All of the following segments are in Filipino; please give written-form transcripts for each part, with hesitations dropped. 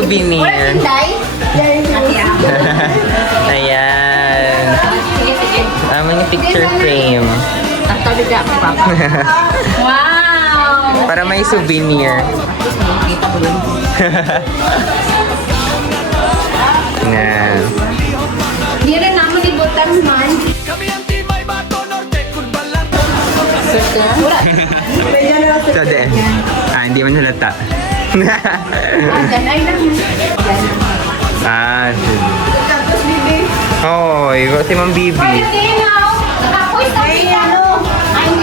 souvenir. Ayan. May picture frame. Wow! Para may souvenir. Ayan. Hindi rin naman ibutan man. So, de. Hindi man halata. Ganay lang. Sige. Oh, iba si Ma'am Bibi. Nakapoy sa ano? I'm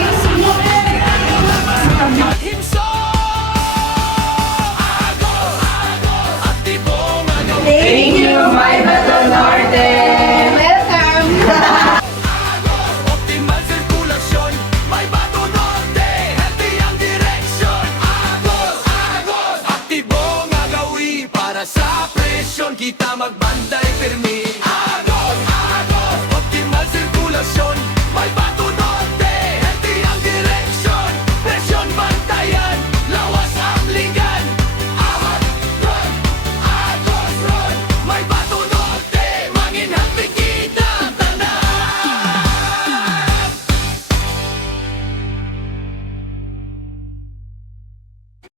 Thank you, my Bato Norte! Welcome! Optimal sirkulasyon, may Bato Norte, healthy ang direksyon. Agos, agos, aktibo nga gawi para sa presyon, kita magbantay firme. Agos, agos, optimal sirkulasyon,